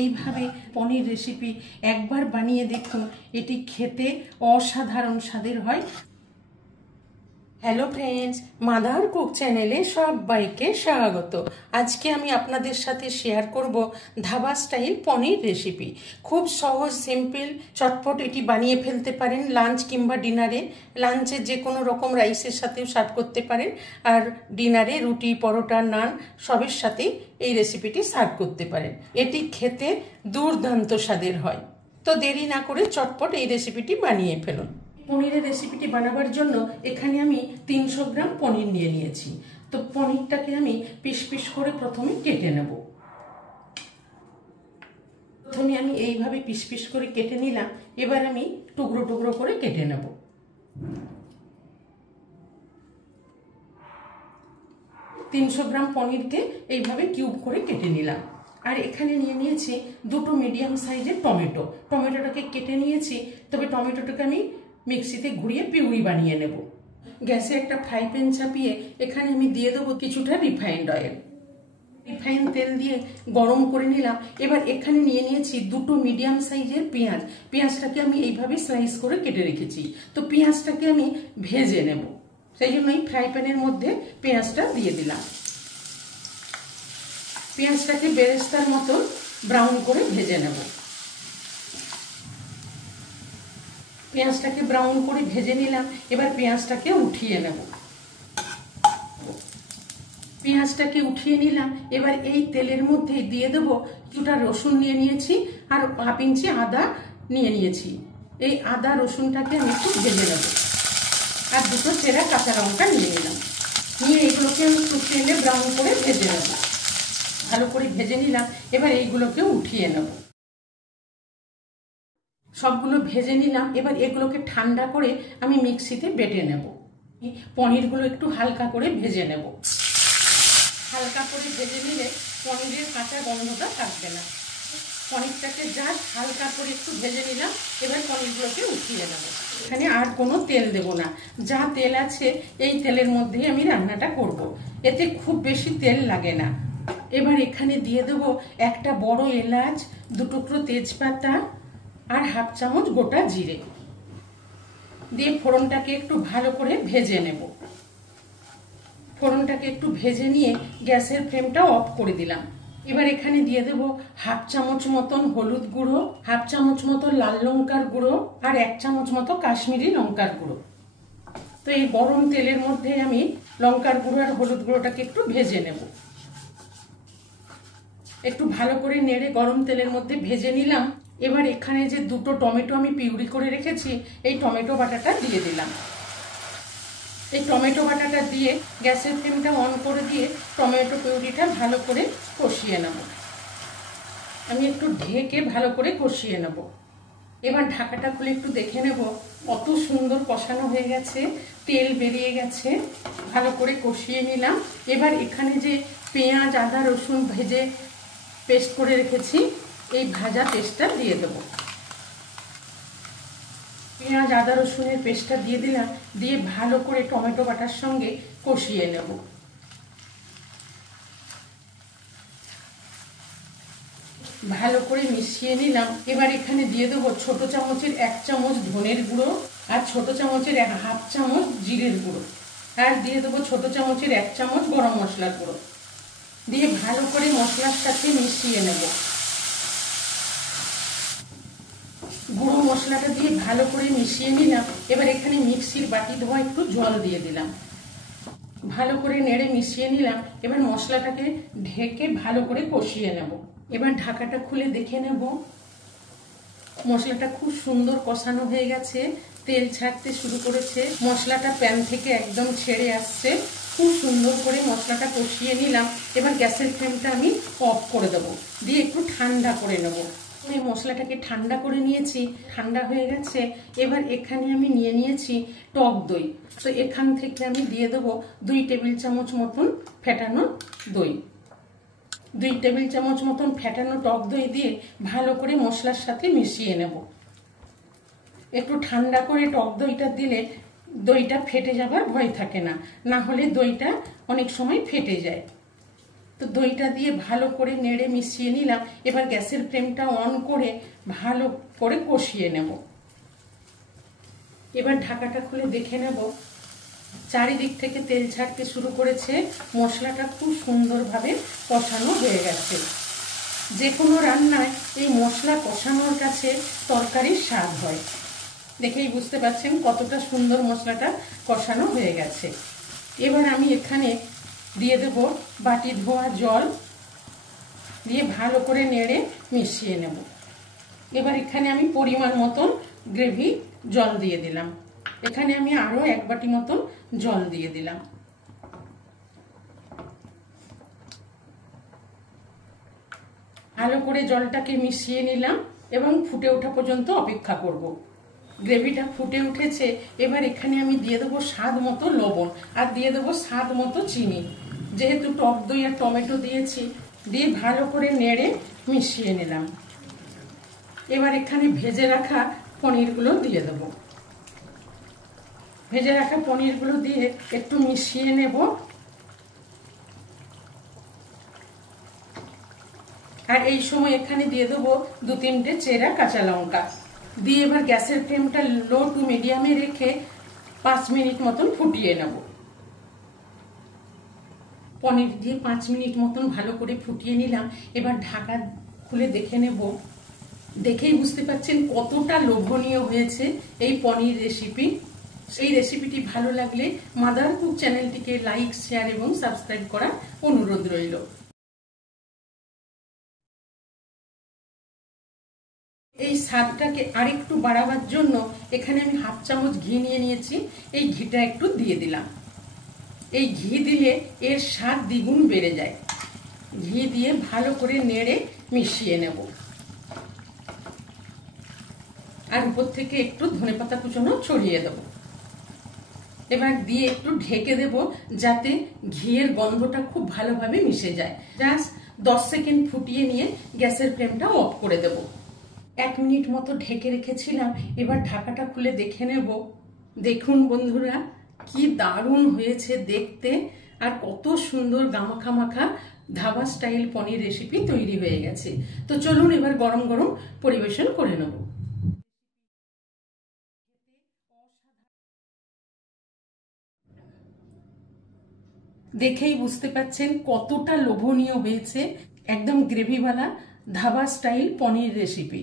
এইভাবে পনির রেসিপি একবার বানিয়ে দেখুন, এটি খেতে অসাধারণ স্বাদের হয়। হ্যালো ফ্রেন্ডস, মাদার কুক চ্যানেলে সবাইকে স্বাগত। আজকে আমি আপনাদের সাথে শেয়ার করব ধাবা স্টাইল পনির রেসিপি। খুব সহজ, সিম্পল, চটপট এটি বানিয়ে ফেলতে পারেন লাঞ্চ কিংবা ডিনারে। লাঞ্চে যে কোনো রকম রাইসের সাথেও সার্ভ করতে পারেন, আর ডিনারে রুটি, পরোটা, নান সবের সাথেই এই রেসিপিটি সার্ভ করতে পারেন। এটি খেতে দুর্দান্ত স্বাদের হয়। তো দেরি না করে চটপট এই রেসিপিটি বানিয়ে ফেলুন। পনিরের রেসিপিটি বানাবার জন্য এখানে আমি 300 গ্রাম পনির নিয়ে নিয়েছি। তো পনিরটাকে আমি পিস পিস করে প্রথমে কেটে নেব। প্রথমে আমি এইভাবে পিস পিস করে কেটে নিলাম। এবার আমি টুকরো টুকরো করে কেটে নেব। তিনশো গ্রাম পনিরকে এইভাবে কিউব করে কেটে নিলাম। আর এখানে নিয়ে নিয়েছি দুটো মিডিয়াম সাইজের টমেটো। টমেটোটাকে কেটে নিয়েছি, তবে টমেটোটাকে আমি মিক্সিতে ঘুরিয়ে পিউরি বানিয়ে নেব। গ্যাসে একটা ফ্রাই প্যান চাপিয়ে এখানে আমি দিয়ে দেবো কিছুটা রিফাইন্ড অয়েল। রিফাইন্ড তেল দিয়ে গরম করে নিলাম। এবার এখানে নিয়ে নিয়েছি দুটো মিডিয়াম সাইজের পেঁয়াজ। পেঁয়াজটাকে আমি এইভাবে স্লাইস করে কেটে রেখেছি। তো পেঁয়াজটাকে আমি ভেজে নেব, সেই জন্য এই ফ্রাই প্যানের মধ্যে পেঁয়াজটা দিয়ে দিলাম। পেঁয়াজটাকে বেরেস্তার মতো ব্রাউন করে ভেজে নেব। পেঁয়াজটাকে ব্রাউন করে ভেজে নিলাম। এবার পেঁয়াজটাকে উঠিয়ে নেব। পেঁয়াজটাকে উঠিয়ে নিলাম। এবার এই তেলের মধ্যে দিয়ে দেব কিছুটা রসুন নিয়ে নিয়েছি, আর 1/2 ইঞ্চি আদা নিয়ে নিয়েছি। এই আদা রসুনটাকে আমি একটু ভেজে নেব। আর দুটো চেরা কাঁচা লঙ্কা নিয়ে নিলাম। নিয়ে এইগুলোকে আমি একটু তেলে ব্রাউন করে ভেজে নেব। ভালো করে ভেজে নিলাম। এবার এইগুলোকে উঠিয়ে নেব। সবগুলো ভেজে নিলাম। এবার এগুলোকে ঠান্ডা করে আমি মিক্সিতে বেটে নেব। পনিরগুলো একটু হালকা করে ভেজে নেব। হালকা করে ভেজে নিলে পনিরের কাঁচা গন্ধটা থাকবে না। পনিরটাকে জাস্ট হালকা করে একটু ভেজে নিলাম। এবার পনিরগুলোকে উঠিয়ে নেব। এখানে আর কোনো তেল দেব না, যা তেল আছে এই তেলের মধ্যেই আমি রান্নাটা করব। এতে খুব বেশি তেল লাগে না। এবার এখানে দিয়ে দেব একটা বড় এলাচ, 2 টুকরো তেজপাতা, আর 1/2 চামচ গোটা জিরে দিয়ে ফোড়নটাকে একটু ভালো করে ভেজে নেব। ফোড়নটাকে একটু ভেজে নিয়ে গ্যাসের ফ্লেমটা অফ করে দিলাম। এবার এখানে দিয়ে দেব 1/2 চামচ মতন হলুদ গুঁড়ো, 1/2 চামচ মতো লাল লঙ্কার গুঁড়ো, আর 1 চামচ মতো কাশ্মীরি লঙ্কার গুঁড়ো। তো এই গরম তেলের মধ্যে আমি লঙ্কার গুঁড়ো আর হলুদ গুঁড়োটাকে একটু ভেজে নেব। একটু ভালো করে নেড়ে গরম তেলের মধ্যে ভেজে নিলাম। এবার এখানে যে দুটো টমেটো আমি পিউরি করে রেখেছি, এই টমেটো বাটাটা দিয়ে দিলাম। এই টমেটো বাটাটা দিয়ে গ্যাসের ফ্লেমটা অন করে দিয়ে টমেটো পিউরিটা ভালো করে কষিয়ে নেব। আমি একটু ঢেকে ভালো করে কষিয়ে নেব। এবার ঢাকাটা খুলে একটু দেখে নেব কত সুন্দর কষানো হয়ে গেছে, তেল বেরিয়ে গেছে। ভালো করে কষিয়ে নিলাম। এবার এখানে যে পেঁয়াজ, আদা, রসুন ভেজে পেস্ট করে রেখেছি, এই ভাজা পেস্টটা দিয়ে দেবো। পেঁয়াজ, আদা, রসুনের পেস্টটা দিয়ে দিলাম। দিয়ে ভালো করে টমেটো বাটার সঙ্গে কষিয়ে নেব। ভালো করে মিশিয়ে নিলাম। এবার এখানে দিয়ে দেবো ছোট চামচের 1 চামচ ধনের গুঁড়ো, আর ছোট চামচের 1/2 চামচ জিরের গুঁড়ো, আর দিয়ে দেবো ছোট চামচের 1 চামচ গরম মশলার গুঁড়ো। দিয়ে ভালো করে মশলার সাথে মিশিয়ে নেব। গুঁড়ো মশলাটা দিয়ে ভালো করে মিশিয়ে নিলাম। এবার এখানে মিক্সির বাটি ধোয়া একটু জল দিয়ে দিলাম। ভালো করে নেড়ে মিশিয়ে নিলাম। এবার মশলাটাকে ঢেকে ভালো করে কষিয়ে নেব। এবার ঢাকাটা খুলে দেখে নেব মশলাটা খুব সুন্দর কষানো হয়ে গেছে, তেল ছাড়তে শুরু করেছে, মশলাটা প্যান থেকে একদম ছেড়ে আসছে। খুব সুন্দর করে মশলাটা কষিয়ে নিলাম। এবার গ্যাসের ফ্লেমটা আমি অফ করে দেবো, দিয়ে একটু ঠান্ডা করে নেব। এই মশলাটাকে ঠান্ডা করে নিয়েছি, ঠান্ডা হয়ে গেছে। এবার এখানে আমি নিয়ে নিয়েছি টক দই। তো এখান থেকে আমি দিয়ে দেবো 2 টেবিল চামচ মতন ফেটানো দই। 2 টেবিল চামচ মতন ফেটানো টক দই দিয়ে ভালো করে মশলার সাথে মিশিয়ে নেব। একটু ঠান্ডা করে টক দইটা দিলে দইটা ফেটে যাবার ভয় থাকে না, না হলে দইটা অনেক সময় ফেটে যায়। তো দইটা দিয়ে ভালো করে নেড়ে মিশিয়ে নিলাম। এবার গ্যাসের ফ্লেমটা অন করে ভালো করে কষিয়ে নেব। এবার ঢাকাটা খুলে দেখে নেব, চারিদিক থেকে তেল ছাড়তে শুরু করেছে, মশলাটা খুব সুন্দরভাবে কষানো হয়ে গেছে। যে কোনো রান্নায় এই মশলা কষানোর কাছে তরকারির স্বাদ হয়। দেখেই বুঝতে পারছেন কতটা সুন্দর মশলাটা কষানো হয়ে গেছে। এবার আমি এখানে দিয়ে দেব বাটি ধোয়া জল, দিয়ে ভালো করে নেড়ে মিশিয়ে নেব। এবার এখানে আমি পরিমাণ মতন গ্রেভি জল দিয়ে দিলাম। এখানে আমি আরো 1 বাটি মতন জল দিয়ে দিলাম। ভালো করে জলটাকে মিশিয়ে নিলাম এবং ফুটে ওঠা পর্যন্ত অপেক্ষা করব। গ্রেভিটা ফুটে উঠেছে। এবার এখানে আমি দিয়ে দেবো স্বাদ মতো লবণ আর দিয়ে দেবো স্বাদ মতো চিনি। যেহেতু টক দই আর টমেটো দিয়েছি, দিয়ে ভালো করে নেড়ে মিশিয়ে নিলাম। এবার এখানে ভেজে রাখা পনিরগুলো দিয়ে দেবো। ভেজে রাখা পনিরগুলো দিয়ে একটু মিশিয়ে নেব। আর এই সময় এখানে দিয়ে দেবো 2-3টে চেরা কাঁচা লঙ্কা দিয়ে এবার গ্যাসের ফ্লেমটা লো টু মিডিয়ামে রেখে 5 মিনিট মতন ফুটিয়ে নেব। পনির দিয়ে 5 মিনিট মতন ভালো করে ফুটিয়ে নিলাম। এবার ঢাকা খুলে দেখে নেব। দেখেই বুঝতে পারছেন কতটা লোভনীয় হয়েছে এই পনির রেসিপি। এই রেসিপিটি ভালো লাগলে মাদার কুক চ্যানেলটিকে লাইক, শেয়ার এবং সাবস্ক্রাইব করার অনুরোধ রইল। এই স্বাদটাকে আরেকটু বাড়াবার জন্য এখানে আমি 1/2 চামচ ঘি নিয়ে নিয়েছি। এই ঘিটা একটু দিয়ে দিলাম। এই ঘি দিলে এর স্বাদ দ্বিগুণ বেড়ে যায়। ঘি দিয়ে ভালো করে নেড়ে মিশিয়ে নেব। আর উপর থেকে একটু ধনেপাতা কুচনো ছড়িয়ে দেব। এবার দিয়ে একটু ঢেকে দেব যাতে ঘিয়ের গন্ধটা খুব ভালোভাবে মিশে যায়। জাস্ট 10 সেকেন্ড ফুটিয়ে নিয়ে গ্যাসের ফ্লেমটা অফ করে দেব। 1 মিনিট মতো ঢেকে রেখেছিলাম। এবার ঢাকাটা খুলে দেখে নেব। দেখুন বন্ধুরা, কি দারুণ হয়েছে দেখতে, আর কত সুন্দর গামাখা মাখা ধাবা স্টাইল পনির রেসিপি তৈরি হয়ে গেছে। তো চলুন এবার গরম গরম পরিবেশন করে নেব। দেখেই বুঝতে পাচ্ছেন কতটা লোভনীয় হয়েছে একদম গ্রেভিওয়ালা ধাবা স্টাইল পনির রেসিপি।